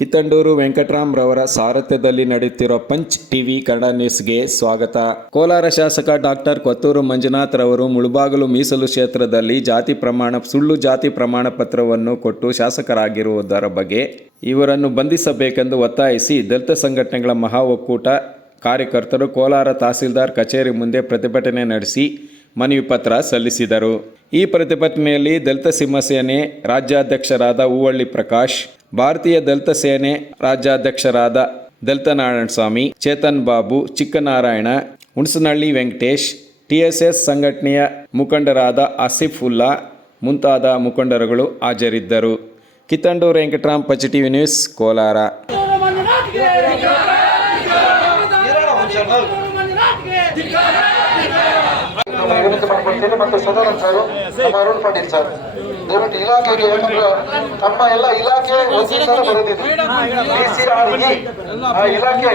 ಕಿತ್ತಂಡೂರು ವೆಂಕಟರಾಮ್ ರವರ ಸಾರಥ್ಯದಲ್ಲಿ ನಡೆಯುತ್ತಿರುವ punch TV Kannada ನ್ಯೂಸ್ಗೆ ಸ್ವಾಗತ. ಕೋಲಾರ ಶಾಸಕ ಡಾಕ್ಟರ್ ಕೊತ್ತೂರು ಮಂಜುನಾಥ್ ರವರು ಮುಳಬಾಗಿಲು ಮೀಸಲು ಕ್ಷೇತ್ರದಲ್ಲಿ ಸುಳ್ಳು ಜಾತಿ ಪ್ರಮಾಣ ಪತ್ರವನ್ನು ಕೊಟ್ಟು ಶಾಸಕರಾಗಿರುವುದರ ಬಗ್ಗೆ ಇವರನ್ನು ಬಂಧಿಸಬೇಕೆಂದು ಒತ್ತಾಯಿಸಿ ದಲಿತ ಸಂಘಟನೆಗಳ ಮಹಾ ಒಕ್ಕೂಟ ಕಾರ್ಯಕರ್ತರು ಕೋಲಾರ ತಹಸೀಲ್ದಾರ್ ಕಚೇರಿ ಮುಂದೆ ಪ್ರತಿಭಟನೆ ನಡೆಸಿ ಮನವಿ ಪತ್ರ ಸಲ್ಲಿಸಿದರು. ಈ ಪ್ರತಿಭಟನೆಯಲ್ಲಿ ದಲಿತ ಸಿಂಹಸೇನೆ ರಾಜ್ಯಾಧ್ಯಕ್ಷರಾದ ಹೂವಳ್ಳಿ ಪ್ರಕಾಶ್, ಭಾರತೀಯ ದಲಿತ ಸೇನೆ ರಾಜ್ಯಾಧ್ಯಕ್ಷರಾದ ದಲಿತ ನಾರಾಯಣಸ್ವಾಮಿ, ಚೇತನ್ ಬಾಬು, ಚಿಕ್ಕನಾರಾಯಣ, ಹುಣಸನಹಳ್ಳಿ ವೆಂಕಟೇಶ್, TSS ಸಂಘಟನೆಯ ಮುಖಂಡರಾದ ಆಸಿಫುಲ್ಲಾ ಮುಂತಾದ ಮುಖಂಡರುಗಳು ಹಾಜರಿದ್ದರು. Kittandur Venkataram, punch TV news, Kolar. ವಿನಂತಿ ಮಾಡ್ಕೊಳ್ತೀನಿ. ಮತ್ತು ಸದಾನಂದ್ ಸರ್, ನಮ್ಮ ಅರುಣ್ ಪಾಟೀಲ್ ಸರ್, ದಯವಿಟ್ಟು ಇಲಾಖೆಗೆ, ಯಾಕಂದ್ರೆ ನಮ್ಮ ಎಲ್ಲ ಇಲಾಖೆ ವತಿಯಿಂದ ಬರೆದಿದೆ DCRE ಆ ಇಲಾಖೆ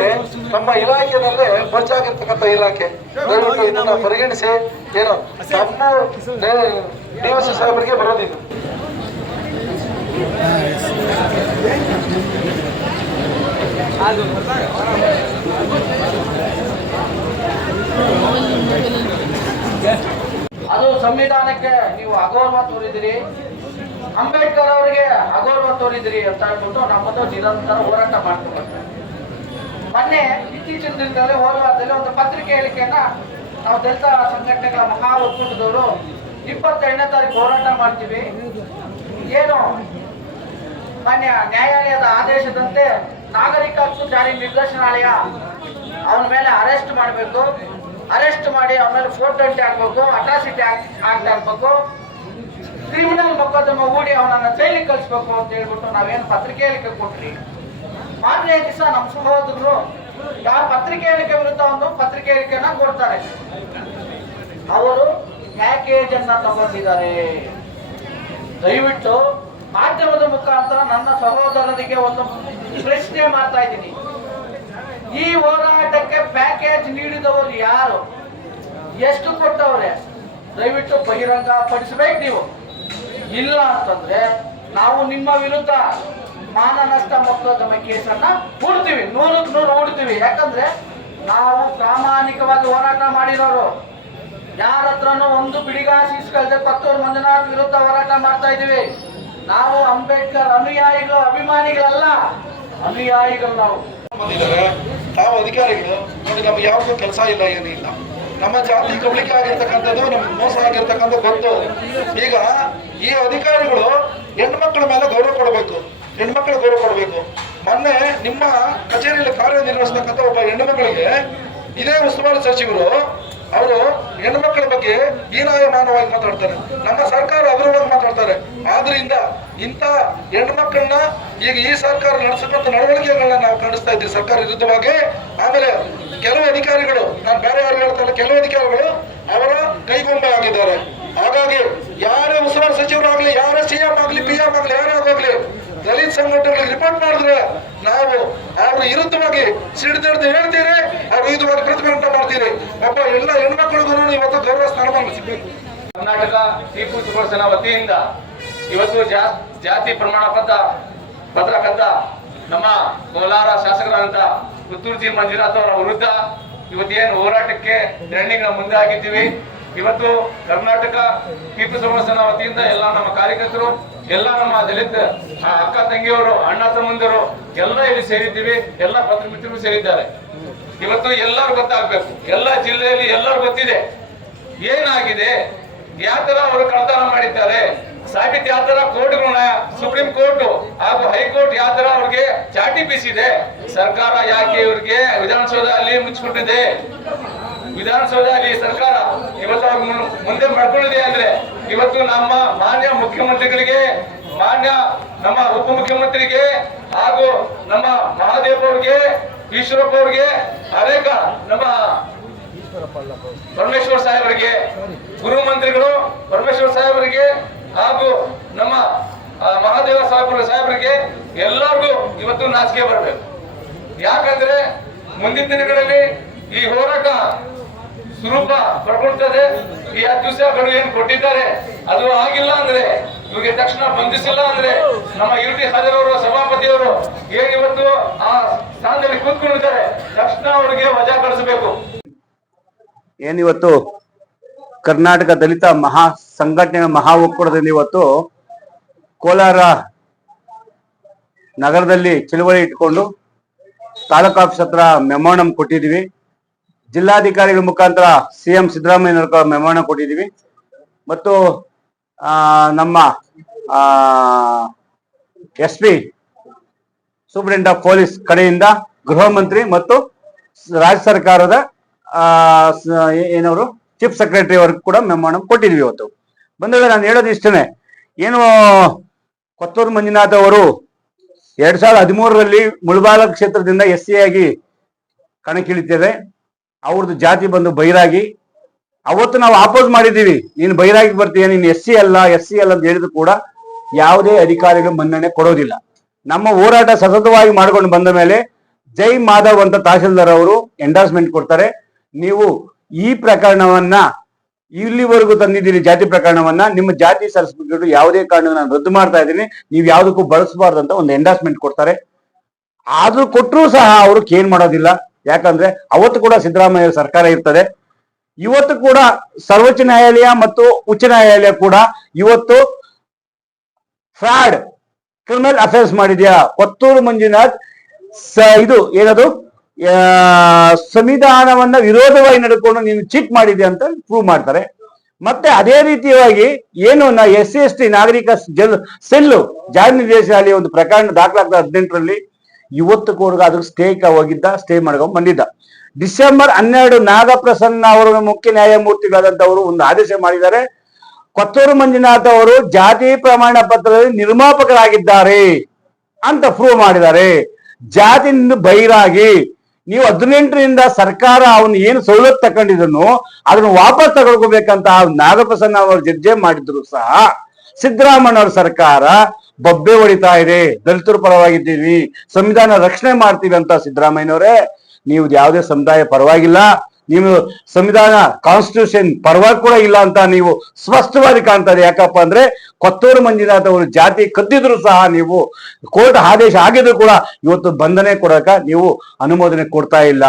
ನಮ್ಮ ಇಲಾಖೆಯಲ್ಲೇ ಬಚ್ಚಾಗಿರ್ತಕ್ಕಂಥ ಇಲಾಖೆ. ದಯವಿಟ್ಟು ಇದನ್ನ ಪರಿಗಣಿಸಿ ಏನು ನಮ್ಮ DOC ಸಾಹೇಬರಿಗೆ ಬರೋದಿದೆ. ಅದು ಸಂವಿಧಾನಕ್ಕೆ ನೀವು ಅಗೌರವ ತೋರಿದಿರಿ, ಅಂಬೇಡ್ಕರ್ ಅವರಿಗೆ ಅಗೌರವ ತೋರಿದಿರಿ ಅಂತ ಹೇಳ್ಬಿಟ್ಟು ನಮ್ಮದು ನಿರಂತರ ಹೋರಾಟ ಮಾಡ್ಕೊಂಡು ಮೊನ್ನೆ ಇತ್ತೀಚಿನ ದಿನದಲ್ಲಿ ಹೋರಾಟದಲ್ಲಿ ಒಂದು ಪತ್ರಿಕೆ ಹೇಳಿಕೆಯನ್ನ ನಾವು ದಲಿತ ಸಂಘಟನೆಗಳ ಮಹಾ ಒಕ್ಕೂಟದವರು 28ನೇ ತಾರೀಕು ಹೋರಾಟ ಮಾಡ್ತೀವಿ. ಏನು ಮಾನ್ಯ ನ್ಯಾಯಾಲಯದ ಆದೇಶದಂತೆ ನಾಗರಿಕ ಹಕ್ಕು ಜಾರಿ ನಿರ್ದೇಶನಾಲಯ ಅವನ ಮೇಲೆ ಅರೆಸ್ಟ್ ಮಾಡಬೇಕು, ಅರೆಸ್ಟ್ ಮಾಡಿ ಆಮೇಲೆ 420 ಹಾಕ್ಬೇಕು, ಅಟ್ರಾಸಿಟಿ ಆಕ್ಟ್ ಹಾಕ್ಬೇಕು, ಕ್ರಿಮಿನಲ್ ಮೊಕದ್ದಮೆ ಹೂಡಿ ಅವನನ್ನ ಜೈಲಿಗೆ ಕಳಿಸ್ಬೇಕು ಅಂತ ಹೇಳ್ಬಿಟ್ಟು ನಾವೇನು ಪತ್ರಿಕೆ ಹೇಳಿಕೆ ಕೊಟ್ರಿ. ಮಾರನೇ ದಿವಸ ನಮ್ಮ ಸಹೋದರರು ಯಾವ ಪತ್ರಿಕೆ ಹೇಳಿಕೆ ವಿರುದ್ಧ ಒಂದು ಪತ್ರಿಕೆ ಹೇಳಿಕೆನ ಕೊಡ್ತಾರೆ. ಅವರು ಪ್ಯಾಕೇಜ್ ಅನ್ನ ತಗೊಂಡಿದ್ದಾರೆ. ದಯವಿಟ್ಟು ಮಾಧ್ಯಮದ ಮುಖಾಂತರ ನನ್ನ ಸಹೋದರರಿಗೆ ಒಂದು ಪ್ರಶ್ನೆ ಮಾಡ್ತಾ ಇದ್ದೀನಿ. ಈ ಹೋರಾಟಕ್ಕೆ ಪ್ಯಾಕೇಜ್ ನೀಡಿದವರು ಯಾರು, ಎಷ್ಟು ಕೊಟ್ಟವ್ರೆ, ದಯವಿಟ್ಟು ಬಹಿರಂಗ ಪಡಿಸಬೇಕು. ನೀವು ಇಲ್ಲ ಅಂತಂದ್ರೆ ನಾವು ನಿಮ್ಮ ವಿರುದ್ಧ ಮಾನನಷ್ಟ ಮೊಕದ್ದಮೆ ಕೇಸನ್ನ ಹೂಡ್ತೀವಿ, 100ಕ್ಕೆ 100 ಹೂಡ್ತೀವಿ. ಯಾಕಂದ್ರೆ ನಾವು ಪ್ರಾಮಾಣಿಕವಾಗಿ ಹೋರಾಟ ಮಾಡಿರೋರು, ಯಾರ ಹತ್ರನೂ ಒಂದು ಬಿಡಿಗಾಸು ಇಸ್ಕೊಳ್ದೆ ಕೊತ್ತೂರು ಮಂಜುನಾಥ್ ವಿರುದ್ಧ ಹೋರಾಟ ಮಾಡ್ತಾ ಇದೀವಿ. ನಾವು ಅಂಬೇಡ್ಕರ್ ಅನುಯಾಯಿಗಳು, ಅಭಿಮಾನಿಗಳಲ್ಲ, ಅನುಯಾಯಿಗಳು. ನಾವು ಅಧಿಕಾರಿಗಳು ನೋಡಿ, ನಮ್ಗೆ ಯಾವ್ದು ಕೆಲಸ ಇಲ್ಲ, ಏನಿಲ್ಲ. ನಮ್ಮ ಜಾತಿ ಕಬಳಿಕೆ ಆಗಿರ್ತಕ್ಕಂಥದ್ದು, ನಮ್ಗೆ ಮೋಸ ಆಗಿರ್ತಕ್ಕಂಥ ಗೊತ್ತು. ಈಗ ಈ ಅಧಿಕಾರಿಗಳು ಹೆಣ್ಮಕ್ಳ ಮೇಲೆ ಗೌರವ ಕೊಡಬೇಕು, ಹೆಣ್ಮಕ್ಳು ಗೌರವ ಕೊಡಬೇಕು. ಮೊನ್ನೆ ನಿಮ್ಮ ಕಚೇರಿಯಲ್ಲಿ ಕಾರ್ಯನಿರ್ವಹಿಸ್ತಕ್ಕಂಥ ಒಬ್ಬ ಹೆಣ್ಣುಮಕ್ಕಳಿಗೆ ಇದೇ ಉಸ್ತುವಾರಿ ಸಚಿವರು ಅವರು ಹೆಣ್ಮಕ್ಳ ಬಗ್ಗೆ ಹೀನಾಯಮಾನವಾಗಿ ಮಾತಾಡ್ತಾರೆ, ನಮ್ಮ ಸರ್ಕಾರ ಅಗೌರವವಾಗಿ ಮಾತಾಡ್ತಾರೆ. ಆದ್ರಿಂದ ಇಂಥ ಹೆಣ್ಮಕ್ಳನ್ನ ಈಗ ಈ ಸರ್ಕಾರ ನಡೆಸತಕ್ಕಂಥ ನಡವಳಿಕೆಗಳನ್ನ ನಾವು ಕಾಣಿಸ್ತಾ ಇದ್ದೀವಿ ಸರ್ಕಾರ ವಿರುದ್ಧವಾಗಿ. ಆಮೇಲೆ ಕೆಲವು ಅಧಿಕಾರಿಗಳು, ನಾನು ಬೇರೆ ಯಾರು ಹೇಳ್ತಾರೆ, ಕೆಲವು ಅಧಿಕಾರಿಗಳು ಅವರ ಕೈಗೊಂಬೆ ಆಗಿದ್ದಾರೆ. ಹಾಗಾಗಿ ಯಾರೇ ಉಸ್ತುವಾರಿ ಸಚಿವರಾಗ್ಲಿ, ಯಾರೇ CM ಆಗ್ಲಿ, PM ಆಗ್ಲಿ, ಯಾರೇ ಆಗೋಗ್ಲಿ, ದಲಿತ ಸಂಘಟನೆಗಳಿಗೆ ರಿಪೋರ್ಟ್ ಮಾಡಿದ್ರೆ ನಾವು ಅವ್ರ ವಿರುದ್ಧವಾಗಿ ಸಿಡಿದಿಡ್ದು ಹೇಳ್ತೀರಿ, ಅವ್ರ ವಿರುದ್ಧವಾಗಿ ಪ್ರತಿಭಟನೆ ಮಾಡ್ತೀರಿ. ಒಬ್ಬ ಎಲ್ಲ ಹೆಣ್ಮಕ್ಳಿಗೂ ಇವತ್ತು ಗೌರವ ಸ್ಥಾನಮಾನ ಸಿಗಬೇಕು. ಕರ್ನಾಟಕ ಪೀಪಲ್ಸ್ ಫೋರ್ಸ್ನ ವತಿಯಿಂದ ಇವತ್ತು ಜಾತಿ ಪ್ರಮಾಣ ಪತ್ರ ಕದ್ದ ನಮ್ಮ ಕೋಲಾರ ಶಾಸಕರಾದಂತ ಪುತ್ತೂರು ಜಿ ಮಂಜುನಾಥ್ ಅವರ ವಿರುದ್ಧ ಇವತ್ತೇನು ಹೋರಾಟಕ್ಕೆ ಧರಣಿಗೆ ಮುಂದೆ ಆಗಿದ್ದೀವಿ. ಇವತ್ತು ಕರ್ನಾಟಕ ಪೀಪಲ್ಸ್ ಫೋರ್ಸ್ನ ವತಿಯಿಂದ ಎಲ್ಲ ನಮ್ಮ ಕಾರ್ಯಕರ್ತರು, ಎಲ್ಲ ನಮ್ಮ ದಲಿತ ಅಕ್ಕ ತಂಗಿಯವರು, ಅಣ್ಣ ತಮ್ಮಂದಿರು ಎಲ್ಲ ಇಲ್ಲಿ ಸೇರಿದ್ದೀವಿ. ಎಲ್ಲ ಪತ್ರಮಿತ್ರರು ಸೇರಿದ್ದಾರೆ. ಇವತ್ತು ಎಲ್ಲರೂ ಗೊತ್ತಾಗ್ಬೇಕು, ಎಲ್ಲ ಜಿಲ್ಲೆಯಲ್ಲಿ ಎಲ್ಲರೂ ಗೊತ್ತಿದೆ ಏನಾಗಿದೆ, ಯಾವ ತರ ಅವರು ಕಳ್ತನ ಮಾಡಿದ್ದಾರೆ, ಸಾಬೀತು ಯಾವ ತರ ಕೋರ್ಟ್ಗಳನ್ನ, ಸುಪ್ರೀಂ ಕೋರ್ಟ್ ಹಾಗೂ ಹೈಕೋರ್ಟ್ ಯಾವ ತರ ಅವ್ರಿಗೆ ಚಾಟಿ ಬೀಸಿದೆ. ಸರ್ಕಾರ ಯಾಕೆ ಇವ್ರಿಗೆ ವಿಧಾನಸೌಧ ಅಲ್ಲಿ ಮುಚ್ಚಿಕೊಂಡಿದೆ, ವಿಧಾನಸೌಧ ಅಲ್ಲಿ ಸರ್ಕಾರ ಇವತ್ತು ಮುಂದೆ ಮಾಡ್ಕೊಂಡಿದೆ ಅಂದ್ರೆ ಇವತ್ತು ನಮ್ಮ ಮಾನ್ಯ ಮುಖ್ಯಮಂತ್ರಿಗಳಿಗೆ, ಮಾನ್ಯ ನಮ್ಮ ಉಪಮುಖ್ಯಮಂತ್ರಿಗೆ ಹಾಗೂ ನಮ್ಮ ಮಹಾದೇವ್ ಅವ್ರಿಗೆ, ಈಶ್ವರಪ್ಪ ಅವ್ರಿಗೆ, ಅನೇಕ ನಮ್ಮ ಪರಮೇಶ್ವರ್ ಸಾಹೇಬರಿಗೆ, ಗೃಹ ಮಂತ್ರಿಗಳು ಪರಮೇಶ್ವರ್ ಸಾಹೇಬರಿಗೆ ಹಾಗೂ ನಮ್ಮ ಮಹಾದೇವ ಸಾಹೇಬರಿಗೆ ಎಲ್ಲರಿಗೂ ಇವತ್ತು ನಾಚಿಕೆ ಬರಬೇಕು. ಯಾಕಂದ್ರೆ ಮುಂದಿನ ದಿನಗಳಲ್ಲಿ ಈ ಹೋರಾಟ ಸ್ವರೂಪ ಪಡ್ಕೊಳ್ತದೆ. ಈ 10 ದಿವಸ ಗಡುವು ಏನು ಕೊಟ್ಟಿದ್ದಾರೆ ಅದು ಆಗಿಲ್ಲ ಅಂದ್ರೆ ಇವ್ರಿಗೆ ತಕ್ಷಣ ಬಂಧಿಸಿಲ್ಲ ಅಂದ್ರೆ ನಮ್ಮ ಯುಟಿ ಖಾದರ್ ಅವರು ಸಭಾಪತಿಯವರು ಏನಿವತ್ತು ಆ ಸ್ಥಾನದಲ್ಲಿ ಕೂತ್ಕೊಂಡಿದ್ದಾರೆ, ತಕ್ಷಣ ಅವರಿಗೆ ವಜಾ ಕಳಿಸಬೇಕು. ಏನಿವತ್ತು ಕರ್ನಾಟಕ ದಲಿತ ಮಹಾ ಸಂಘಟನೆ ಮಹಾ ಒಕ್ಕೂಟದಿಂದ ಇವತ್ತು ಕೋಲಾರ ನಗರದಲ್ಲಿ ಚಳುವಳಿ ಇಟ್ಕೊಂಡು ತಾಲೂಕು ಆಫೀಸ್ ಹತ್ರ ಮೆಮೋರಂ ಕೊಟ್ಟಿದ್ದೀವಿ. ಜಿಲ್ಲಾಧಿಕಾರಿಗಳ ಮುಖಾಂತರ ಸಿಎಂ ಸಿದ್ದರಾಮಯ್ಯ ಮೆಮೋರಂ ಕೊಟ್ಟಿದ್ದೀವಿ. ಮತ್ತು ನಮ್ಮ SP ಸೂಪರಿಂಟೆಂಡೆಂಟ್ ಆಫ್ ಪೊಲೀಸ್ ಕಡೆಯಿಂದ ಗೃಹ ಮಂತ್ರಿ ಮತ್ತು ರಾಜ್ಯ ಸರ್ಕಾರದ ಏನವರು ಚೀಫ್ ಸೆಕ್ರೆಟರಿ ಅವ್ರಿಗೆ ಕೂಡ ಮೆಮೋರಂ ಕೊಟ್ಟಿದ್ವಿ. ಇವತ್ತು ಬಂದಾಗ ನಾನು ಹೇಳೋದು ಇಷ್ಟನೇ, ಏನು ಕೊತ್ತೂರು ಮಂಜುನಾಥ್ ಅವರು 2013ರಲ್ಲಿ ಮುಳಬಾಗ ಕ್ಷೇತ್ರದಿಂದ SC ಆಗಿ ಕಣಕ್ಕಿಳಿತಿದೆ. ಅವ್ರದ್ದು ಜಾತಿ ಬಂದು ಬೈರಾಗಿ. ಅವತ್ತು ನಾವು ಆಪೋಸ್ ಮಾಡಿದ್ದೀವಿ, ನೀನು ಬೈರಾಗಿ ಬರ್ತೀಯ, ನೀನು SC ಅಲ್ಲ ಅಂತ ಹೇಳಿದ್ರು ಕೂಡ ಯಾವುದೇ ಅಧಿಕಾರಿಗಳು ಮನ್ನಣೆ ಕೊಡೋದಿಲ್ಲ. ನಮ್ಮ ಹೋರಾಟ ಸತತವಾಗಿ ಮಾಡ್ಕೊಂಡು ಬಂದ ಮೇಲೆ ಜೈ ಮಾಧವ್ ಅಂತ ತಹಶೀಲ್ದಾರ್ ಅವರು ಎಂಡಾರ್ಸ್ಮೆಂಟ್ ಕೊಡ್ತಾರೆ. ನೀವು ಈ ಪ್ರಕರಣವನ್ನ ಇಲ್ಲಿವರೆಗೂ ತಂದಿದ್ದೀರಿ, ಜಾತಿ ಪ್ರಕರಣವನ್ನ, ನಿಮ್ಮ ಜಾತಿ ಸರ್ಟಿಫಿಕೇಟ್ ಯಾವುದೇ ಕಾರಣಕ್ಕೆ ನಾನು ರದ್ದು ಮಾಡ್ತಾ ಇದ್ದೀನಿ, ನೀವು ಯಾವುದಕ್ಕೂ ಬಳಸಬಾರ್ದು ಅಂತ ಒಂದು ಎಂಡಾರ್ಸ್ಮೆಂಟ್ ಕೊಡ್ತಾರೆ. ಆದ್ರೂ ಕೊಟ್ಟರು ಸಹ ಅವರು ಕೇರ್ ಮಾಡೋದಿಲ್ಲ. ಯಾಕಂದ್ರೆ ಅವತ್ತು ಕೂಡ ಸಿದ್ದರಾಮಯ್ಯ ಸರ್ಕಾರ ಇರ್ತದೆ. ಇವತ್ತು ಕೂಡ ಸರ್ವೋಚ್ಚ ನ್ಯಾಯಾಲಯ ಮತ್ತು ಉಚ್ಚ ನ್ಯಾಯಾಲಯ ಕೂಡ ಇವತ್ತು ಫ್ರಾಡ್ ಕ್ರಿಮಿನಲ್ ಅಫೆನ್ಸ್ ಮಾಡಿದ್ಯಾ, ಕೊತ್ತೂರು ಮಂಜುನಾಥ್ ಇದು ಏನದು ಸಂವಿಧಾನವನ್ನ ವಿರೋಧವಾಗಿ ನಡ್ಕೊಂಡು ನೀನು ಚೀಟ್ ಮಾಡಿದ್ಯಾ ಅಂತ ಪ್ರೂವ್ ಮಾಡ್ತಾರೆ. ಮತ್ತೆ ಅದೇ ರೀತಿಯಾಗಿ ಏನು SC/ST ನಾಗರಿಕ ಸೆಲ್ಲು ಜಾರಿ ನಿರ್ದೇಶನಾಲಯ ಒಂದು ಪ್ರಕರಣ ದಾಖಲಾಗ್ತದೆ 18ರಲ್ಲಿ. ಇವತ್ತು ಕೂಡ ಅದ್ರ ಸ್ಟೇ ಮಾಡ್ಕೊಂಡು ಬಂದಿದ್ದ. ಡಿಸೆಂಬರ್ 12 ನಾಗಪ್ರಸನ್ನ ಅವರು ಮುಖ್ಯ ನ್ಯಾಯಮೂರ್ತಿಗಳಾದಂತವರು ಒಂದು ಆದೇಶ ಮಾಡಿದ್ದಾರೆ. ಕೊತ್ತೂರು ಮಂಜುನಾಥ್ ಅವರು ಜಾತಿ ಪ್ರಮಾಣ ಪತ್ರದಲ್ಲಿ ನಿರ್ಮಾಪಕರಾಗಿದ್ದಾರೆ ಅಂತ ಪ್ರೂವ್ ಮಾಡಿದ್ದಾರೆ. ಜಾತಿ ಬೈರಾಗಿ ನೀವು 18ರಿಂದ ಸರ್ಕಾರ ಅವನು ಏನು ಸವಲತ್ತು ತಗೊಂಡಿದ್ದನು ಅದನ್ನು ವಾಪಸ್ ತಗೊಳ್ಕೋಬೇಕಂತ ನಾಗಪ್ರಸನ್ನ ಅವರು ಜಡ್ಜೆ ಮಾಡಿದ್ರು ಸಹ ಸಿದ್ದರಾಮಯ್ಯ ಅವ್ರ ಸರ್ಕಾರ ಬೊಬ್ಬೆ ಹೊಡಿತಾ ಇದೆ. ದಲಿತರ ಪರವಾಗಿದ್ದೀವಿ, ಸಂವಿಧಾನ ರಕ್ಷಣೆ ಮಾಡ್ತೀವಿ ಅಂತ ಸಿದ್ದರಾಮಯ್ಯನವರೇ, ನೀವು ಯಾವುದೇ ಸಮುದಾಯ ಪರವಾಗಿಲ್ಲ, ನೀವು ಸಂವಿಧಾನ ಕಾನ್ಸ್ಟಿಟ್ಯೂಷನ್ ಪರವಾಗಿ ಕೂಡ ಇಲ್ಲ ಅಂತ ನೀವು ಸ್ಪಷ್ಟವಾಗಿ ಕಾಣ್ತದೆ. ಯಾಕಪ್ಪ ಅಂದ್ರೆ ಕೊತ್ತೂರು ಮಂಜುನಾಥ್ ಅವರು ಜಾತಿ ಕದ್ದಿದ್ರು ಸಹ ನೀವು ಕೋರ್ಟ್ ಆದೇಶ ಆಗಿದ್ರು ಕೂಡ ಇವತ್ತು ಬಂಧನೆ ಕೊಡಕ ನೀವು ಅನುಮೋದನೆ ಕೊಡ್ತಾ ಇಲ್ಲ.